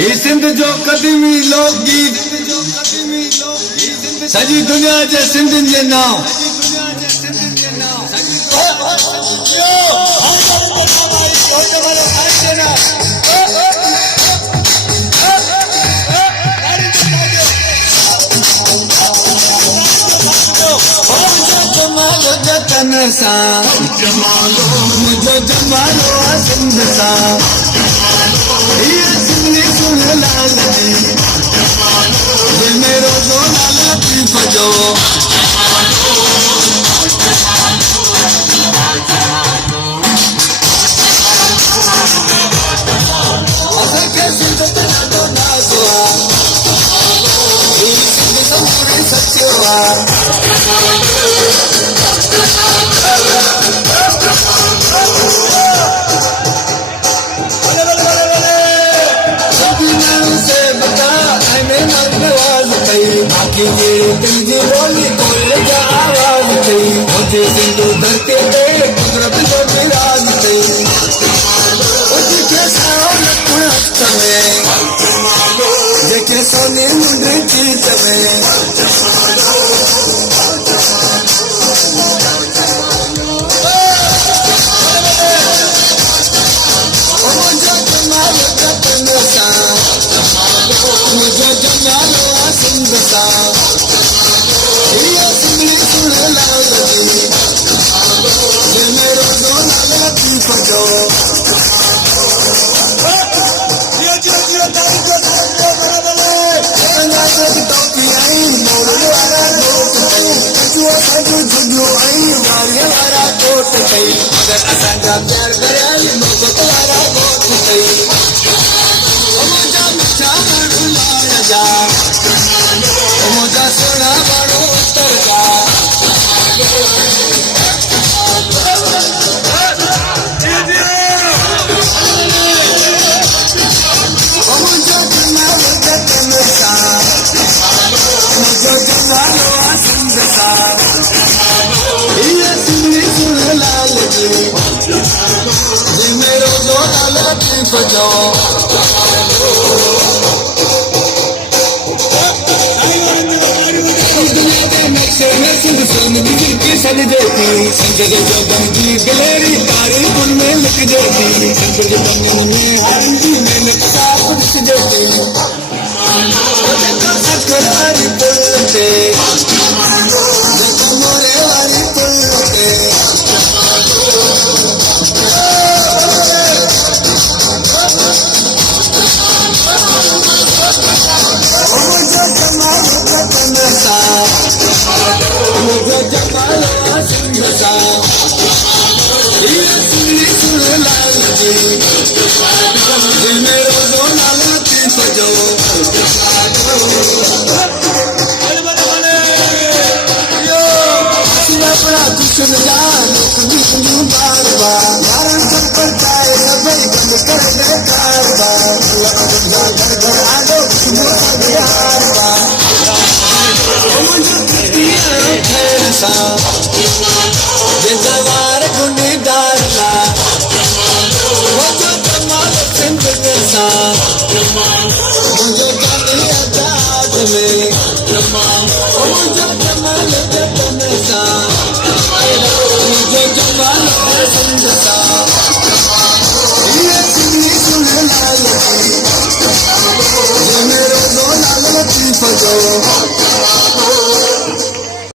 सिंध जो कदीमी लोकगीत सॼी दुनिया जे सिंधियुनि जे नाम जतन सां मुंहिंजो जमालो आहे सिंध सां लाल जी मेरो जो लाल लतीफ़ जो असांखे सिंध ते ॾाढो नाज़ आहे सिंध संपूरी सचो आहे तुंहिंजी ॿोली कोयल जा आवाज़ अथई मुंहिंजे सिंधु धरती ते कुदरत जो विराज अथई हथ में जेके सोनी मुंड चीच में मुंहिंजो जमालो जतन सां मुंहिंजो जमालो आहे सिंध सां मेरो जो लाल लतीफ़ जो असांजा प्यार करियल मोहबत वारा वोट कई मुंहिंजा मिठा माण्हू लाल जा मुंहिंजा सुहिणा माण्हू उत्तर जा मुंहिंजो जमालो जतन सां मुंहिंजो जमालो आहे सिंध सां हीअ सिंधी सुर लाल जी मेरो जो लाल लतीफ़ जो सॾिजे थी संज जो बंदी गिलेरी तारीख़ुनि में लिखिजे थी संज जे बंदियुनि में हारनि जी महिनत साफ़ ॾिसिजे थी अखर वारी पुल ते जेको मोरे वारी पुल ते मुंहिंजो जमालो जतन सां मुंहिंजो जमालो आहे सिंध सां हीअ सिंधी सुर लाल जी मेरो जो लाल लतीफ़ जो